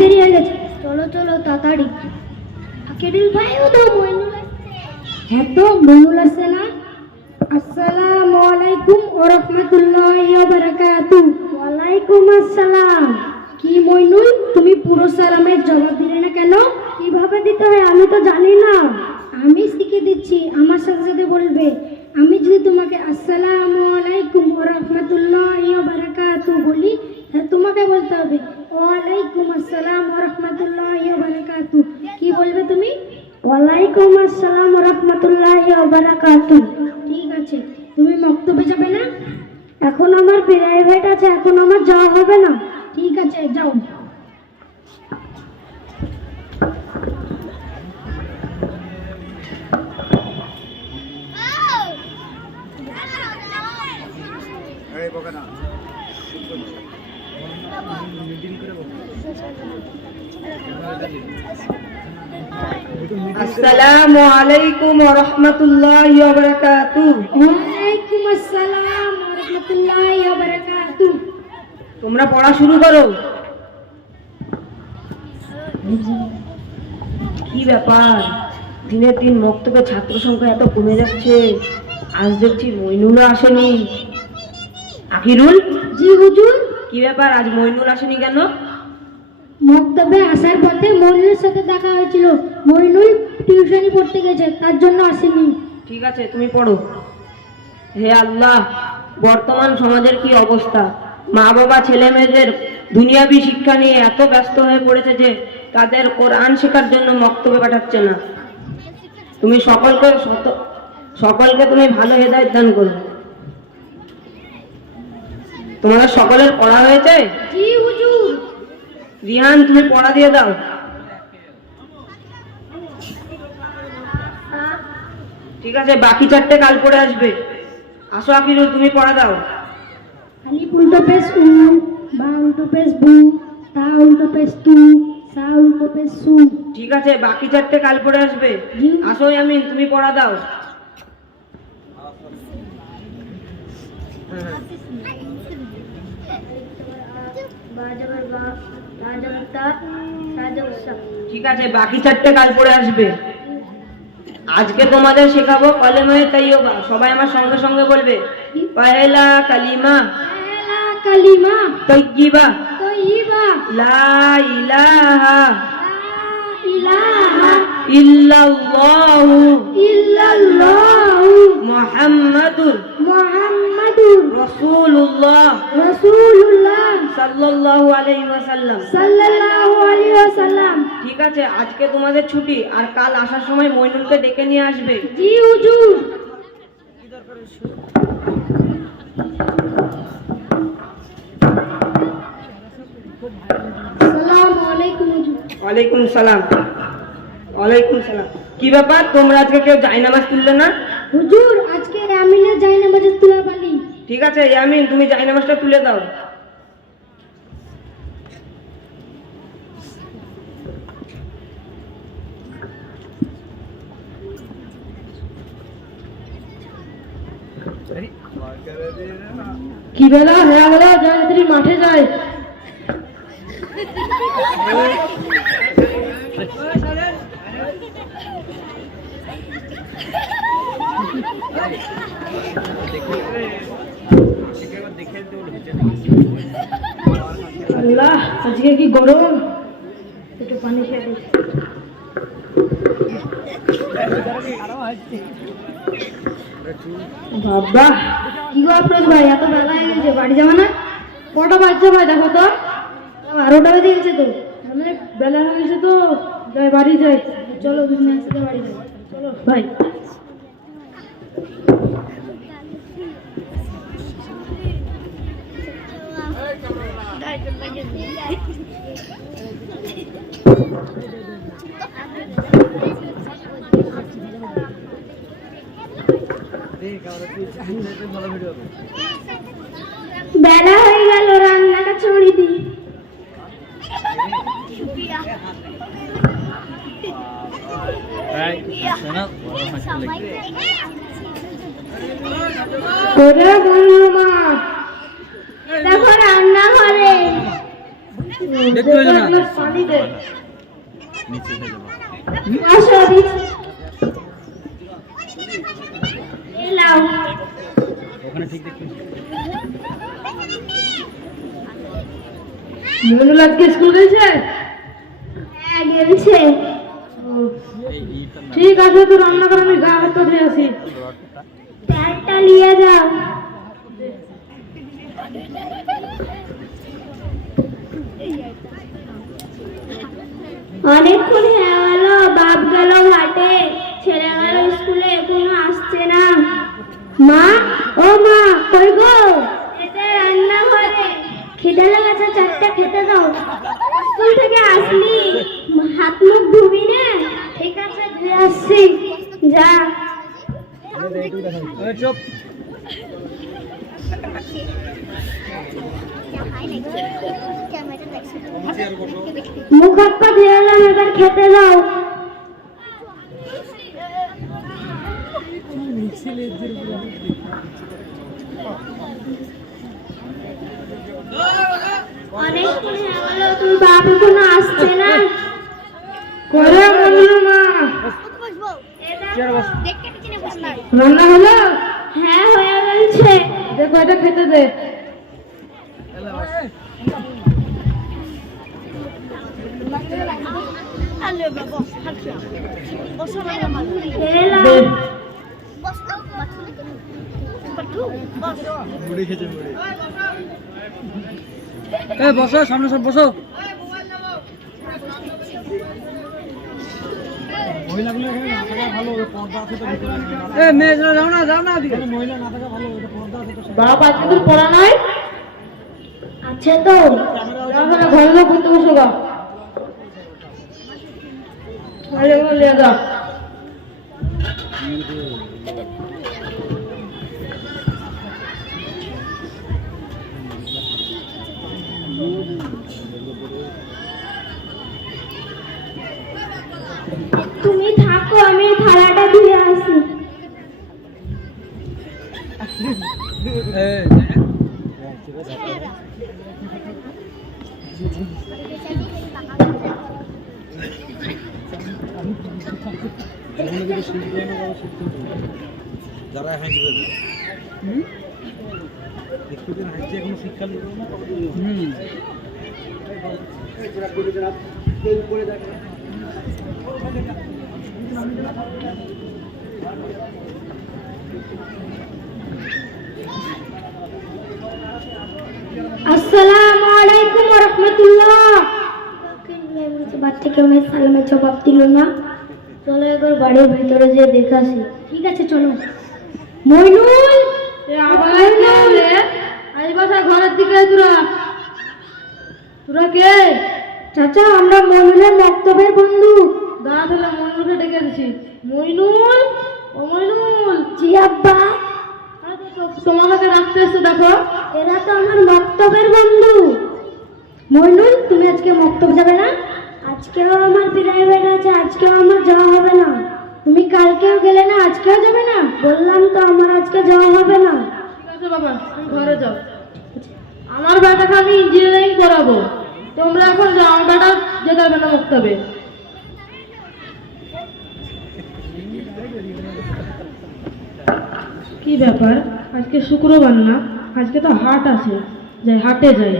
দেরি হয়ে গেছে, চলো চলো তাড়াতাড়ি। আকিরুল ভাইও তো মইনুল আসছে। হ্যাঁ তো মইনুল আসছে না। আসসালামু আলাইকুম ওয়া রাহমাতুল্লাহি ওয়া বারাকাতুহু। ওয়া আলাইকুম আসসালাম। কি মইনুল, তুমি পুরো সালামের জবাব দিলে না কেন? কিভাবে দিতে হয় আমি তো জানি না। আমি শিখে দিচ্ছি, আমার সাথে সাথে বলবে। আমি যদি তোমাকে আসসালামু আলাইকুম ওয়া রাহমাতুল্লাহি ওয়া বারাকাতুহু বলি, তাহলে তোমাকে বলতে হবে ওয়া আলাইকুম আসসালাম ওয়া রাহমাতুল্লাহি ওয়া বারাকাতুহু। কি বলবে তুমি? ওয়া আলাইকুম আসসালাম ওয়া রাহমাতুল্লাহি ওয়া বারাকাতুহু। ঠিক আছে, তুমি মক্তবে যাবে না? এখন আমার প্রাইভেট আছে, এখন আমার যাওয়া হবে না। ঠিক আছে, যাও। আসসালামু আলাইকুম ওয়া রাহমাতুল্লাহি ওয়া বারাকাতুহু। ওয়া আলাইকুম আসসালাম ওয়া রাহমাতুল্লাহি ওয়া বারাকাতুহু। তোমরা পড়া শুরু করো। কি ব্যাপার, দিনের দিন মক্তবে ছাত্র সংখ্যা এত কমে যাচ্ছে। আজ দেখছি মইনুলও আসেনি। আকিরুল। জি হুজুর। কি ব্যাপার, আজ মইনুল আসেনি কেন? মক্তবে আসার পথে মইনুলের সাথে দেখা হয়েছিল। মইনুল টিউশনি পড়তে গেছে, তার জন্য আসেনি। ঠিক আছে, তুমি পড়ো। হে আল্লাহ, বর্তমান সমাজের কি অবস্থা। মা বাবা ছেলে মেয়েদের দুনিয়াবি শিক্ষা নিয়ে এত ব্যস্ত হয়ে পড়েছে যে তাদের কোরআন শেখার জন্য মক্তবে পাঠাচ্ছে না। তুমি সকলকে তুমি ভালো হেদায়েত দান করো। তোমাদের সকলের পড়া হয়েছে? জি হুজুর। রিহান, তুমি পড়া দিয়ে দাও। ঠিক আছে, বাকি চারটে কাল পড়ে আসবে। আসো আকিরুল, তুমি পড়া দাও। আলিফ উল্টো পেশ উ, বা উল্টো পেশ বু, তা উল্টো পেশ তু, সা উল্টো পেশ সু। ঠিক আছে, বাকি চারটে কাল পড়ে আসবে। জি। আসো ইয়ামিন, তুমি পড়া দাও। ঠিক আছে, বাকি চারটে কাল পড়ে আসবে। আজকে তোমাদের শেখাবো কলেমায়ে তাইয়্যিবা। সবাই আমার সঙ্গে সঙ্গে বলবে। পহেলা কালিমা পহেলা কালিমা তাইয়্যিবা তাইয়্যিবা লা ইলাহা লা ইলাহা ইল্লাল্লাহু ইল্লাল্লাহু মুহাম্মাদুর মুহাম্মাদুর রাসূলুল্লাহ রাসূলুল্লাহ সাল্লাল্লাহু আলাইহি ওয়াসাল্লাম। সাল্লাল্লাহু আলাইহি ওয়াসাল্লাম। ঠিক আছে, আজকে তোমাদের ছুটি, আর কাল আসার সময় মইনুলকে ডেকে নিয়ে আসবে। জি হুজুর। আসসালামু আলাইকুম হুজুর। ওয়ালাইকুম সালাম। ওয়ালাইকুম সালাম। কি ব্যাপার, তোমরা আজকে কেউ জায়নামাজ তুললে না? হুজুর, আজকে আমিনা জায়নামাজের তুলা বালি। ঠিক আছে ইয়ামিন, তুমি জায়নামাজটা তুলে দাও। কি বেলা হয়ে গেল, যাত্রী মাঠে যায়। আল্লাহ, আজকে কি গরম, একটু পানি খেয়ে দিই। বাবা, কি গো আফরোজ ভাই, এত বেলা হয়ে গেছে, বাড়ি যাবে না? কটা বাজছে ভাই, দেখো তো। 12টা বেজে গেছে তো। অনেক বেলা হয়ে গেছে তো, যাই বাড়ি যাই। চলো দুজনে একসাথে বাড়ি যাই। চলো ভাই। বেলা হয়ে গেল, রান্নাটা ছড়ি দিই। দেখো রান্না ঘরে দেখতে হবে না। পানি দে। আসো দিচ্ছি। এই লাও। ওখানে ঠিক দেখতে মনুল আজকে স্কুল গেছে? হ্যাঁ গেছে। ঠিক আছে, তুই রান্না কর, আমি গা হাত ধুয়ে আসি। প্যান্টটা নিয়ে যাও। অনেকক্ষণ হয়ে গেল, বাপ গেল ঘাটে, ছেলে গেল স্কুলে, এখনো আসছে না। মা, ও মা, কই গো? এটা রান্না ঘরে। খিদে লেগেছে, চারটা খেতে দাও। স্কুল থেকে আসলি, হাত মুখ ধুবি না? ঠিক আছে, ধুয়ে আসছি, যা। চুপ। মুখ হাত পা ধুয়ে এলাম, এবার খেতে দাও। অনেকক্ষণ হয়ে গেল, তোর বাপ এখনো আসছে না। করে মনুল মা, রান্না হলো? হ্যাঁ হয়ে গেছে। দেখো, এটা খেতে দে। খেয়ে নাও। দে। মুড়ি খেতে মুড়ি। বসো, সামনে সব বসো। মহিলাগুলো এখানে না থাকা ভালো, পর্দা আছে তো ভিতরে। মেয়েরা যাও না ওদিকে। মহিলা না থাকা ভালো, পর্দা আছে তো। বাপ, আজকে তোর পড়া নাই? আছে তো। তাহলে ঘরে যাও, পড়তে বসো গা। এগুলো নিয়ে যা। তুমি থাকো, আমি থালাটা ধুয়ে আসি। যারা হাসবে একটুদিন হাসছে, এখনো শিক্ষা নিল না। আসসালামু আলাইকুম ওয়া রাহমাতুল্লাহ। বাচ্চা কেউ মেয়ে সালামের জবাব দিল না। চলো একবার বাড়ির ভিতরে যেয়ে দেখে আসি। ঠিক আছে, চলো। মইনুল, ঘরের দিকে তোরা কে? চাচা, আমরা মইনুলের মক্তবের বন্ধু। দাঁড়া, তাহলে মইনুলকে ডেকে দিছি। মইনুল, ও মইনুল। জি আব্বা। তোমাকে রাখতে এসে দেখো। এরা তো আমার মক্তবের বন্ধু। মইনুল, তুমি আজকে মক্তব যাবে না? আজকেও আমার প্রাইভেট আছে, আজকেও আমার যাওয়া হবে না। তুমি কালকেও গেলে না, আজকেও যাবে না? বললাম তো আমার আজকে যাওয়া হবে না। ঠিক আছে বাবা, তুমি ঘরে যাও। আমার বেটাকে আমি ইঞ্জিনিয়ারিং করাবো, তোমরা এখন যাও। আমার বেটা যেতে হবে না মক্তবে। কি ব্যাপার, আজকে শুক্রবার না? আজকে তো হাট আছে, যাই হাটে যাই।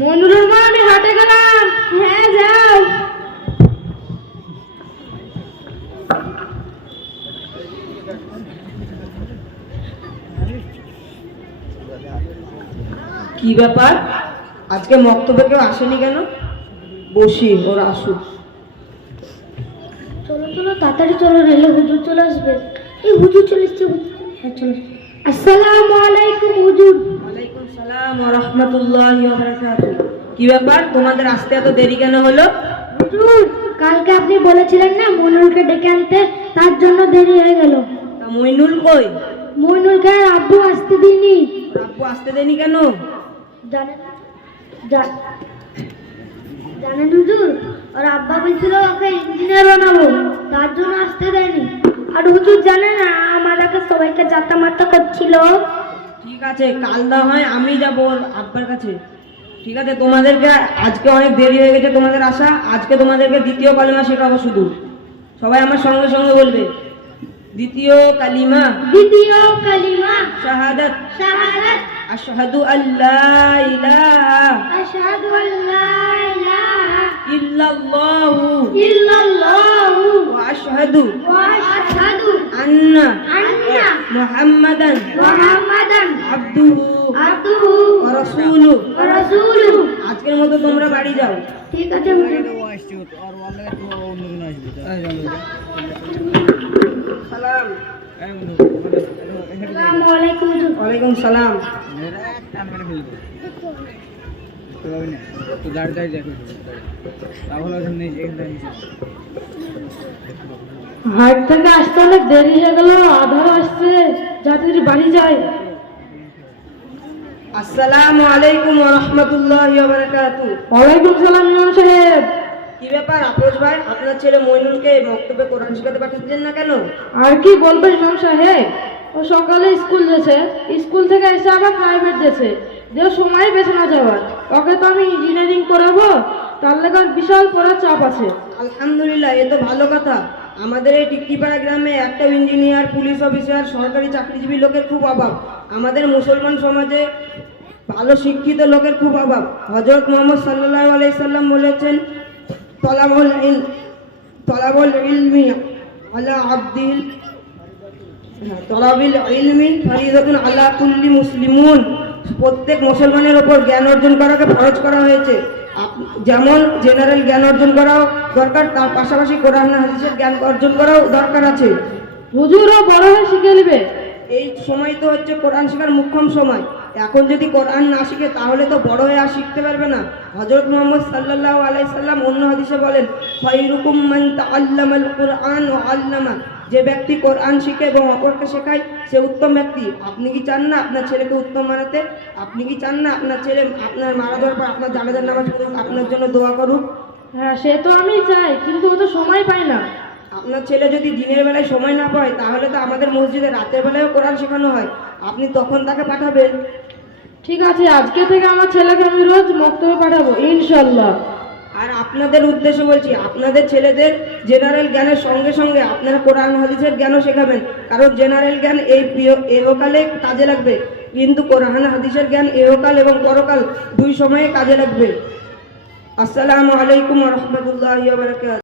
মনুরের মা, আমি হাটে গেলাম। হ্যাঁ, যাও। কি ব্যাপার, আজকে মক্তবে কেউ আসেনি কেন? বসি, ওরা আসুক। চলো চলো, তাড়াতাড়ি চলো, রেলে হুজুর চলে আসবে। এই হুজুর চলে এসছে। হ্যাঁ, চলো। আসসালামু আলাইকুম হুজুর। ওয়ালাইকুম সালাম ওয়া রাহমাতুল্লাহি ওয়া বারাকাতুহু। কি ব্যাপার, তোমাদের আসতে এত দেরি কেন হলো? হুজুর, কালকে আপনি বলেছিলেন না মইনুলকে ডেকে আনতে, তার জন্য দেরি হয়ে গেল। তা মইনুল কই? মইনুলকে আর আব্বু আসতে দিইনি। ওর আব্বু আসতে দেয়নি কেন? জানেন হুজুর, ওর আব্বা বলছিল ওকে ইঞ্জিনিয়ার বানাবো, তার জন্য আসতে দেয়নি। আর হুজুর জানেন, আমাদেরকে সবাইকে যাতা মাতা করছিল। ঠিক আছে, কাল না হয় আমি যাবো ওর আব্বার কাছে। ঠিক আছে, তোমাদেরকে আজকে অনেক দেরি হয়ে গেছে তোমাদের আসা, আজকে তোমাদেরকে দ্বিতীয় কালিমা শেখাবো শুধু। সবাই আমার সঙ্গে সঙ্গে বলবে, দ্বিতীয় কালিমা দ্বিতীয় কালিমা শাহাদাত শাহাদাত আশহাদু আল্লা ইলাহা আশহাদু আল্লা ইলাহা ইল্লাল্লাহু ইল্লাল্লাহু ওয়া আশহাদু ওয়া আশহাদু আন্না আন্না মুহাম্মাদান মুহাম্মাদান আবদুহু আবদুহু ওয়া রাসূলুহু। ওয়া রাসূলুহু। আজকের মতো তোমরা বাড়ি যাও। ঠিক আছে হুজুর। ও আসছে আর ওয়ালে একটু অন্যদিন আসবে। এই জানো সালাম। এই বন্ধু আসসালামু আলাইকুম হুজুর। ওয়ালাইকুম সালাম। মেরা টান মেরে ফেলবো তো হবে না তো দাঁড় দেখো তাহলে ওখানে নেই এখানে নিচে হাট থেকে আসতে অনেক দেরি হয়ে গেল, আধার আসছে, যাতে বাড়ি যায়। আসসালামু আলাইকুম ওয়া রাহমাতুল্লাহি ওয়া বারাকাতুহু। ওয়ালাইকুম সালাম ইমাম সাহেব। কি ব্যাপার আফরোজ ভাই, আপনার ছেলে মইনুলকে মক্তবে কোরআন শিখাতে পাঠাচ্ছেন না কেন? আর কি বলবো ইমাম সাহেব, ও সকালে স্কুল যেছে, স্কুল থেকে এসে আবার প্রাইভেট যেছে, যে সময় বেছে না যাওয়ার। ওকে তো আমি ইঞ্জিনিয়ারিং করাবো, তার লেগে বিশাল পড়ার চাপ আছে। আলহামদুলিল্লাহ, এ তো ভালো কথা। আমাদের এই টিকটিপাড়া গ্রামে একটা ইঞ্জিনিয়ার, পুলিশ অফিসার, সরকারি চাকরিজীবী লোকের খুব অভাব। আমাদের মুসলমান সমাজে ভালো শিক্ষিত লোকের খুব অভাব। হযরত মুহাম্মদ সাল্লাল্লাহু আলাইহি সাল্লাম বলেছেন, তলাবুল ইলমি আলা আবদিল তলাবিল ইলমি ফরিদাতুন আলা কুল্লি মুসলিমুন। প্রত্যেক মুসলমানের ওপর জ্ঞান অর্জন করাকে ফরজ করা হয়েছে। যেমন জেনারেল জ্ঞান অর্জন করাও দরকার, তার পাশাপাশি কোরআন হাদিসের জ্ঞান অর্জন করাও দরকার আছে। হুজুরও বড় হয়ে শিখে নেবে। এই সময় তো হচ্ছে কোরআন শেখার মুখ্যম সময়। এখন যদি কোরআন না শিখে তাহলে তো বড় হয়ে আর শিখতে পারবে না। হযরত মুহাম্মদ সাল্লাল্লাহু আলাইহি সাল্লাম অন্য হাদিসে বলেন, খায়রুকুম মান তাআল্লামাল কুরআন ওয়া আল্লামা। যে ব্যক্তি কোরআন শিখে এবং অপরকে শেখায় সে উত্তম ব্যক্তি। আপনি কি চান না আপনার ছেলেকে উত্তম বানাতে? আপনি কি চান না আপনার ছেলে আপনার মারা যাওয়ার পর আপনার জানাজার নামাজ পড়ুক, আপনার জন্য দোয়া করুক? হ্যাঁ, সে তো আমি চাই, কিন্তু ও তো সময় পায় না। আপনার ছেলে যদি দিনের বেলায় সময় না পায় তাহলে তো আমাদের মসজিদে রাতের বেলায়ও কোরআন শেখানো হয়, আপনি তখন তাকে পাঠাবেন। ঠিক আছে, আজকে থেকে আমার ছেলেকে আমি রোজ মক্তবে পাঠাবো ইনশাল্লাহ। আর আপনাদের উদ্দেশ্যে বলছি, আপনাদের ছেলেদের জেনারেল জ্ঞানের সঙ্গে সঙ্গে আপনারা কোরআন হাদিসের জ্ঞানও শেখাবেন, কারণ জেনারেল জ্ঞান এহকালে কাজে লাগবে, কিন্তু কোরআন হাদিসের জ্ঞান এহকাল এবং পরকাল দুই সময়ে কাজে লাগবে। আসসালামু আলাইকুম ওয়া রাহমাতুল্লাহি ওয়া বারাকাতুহু।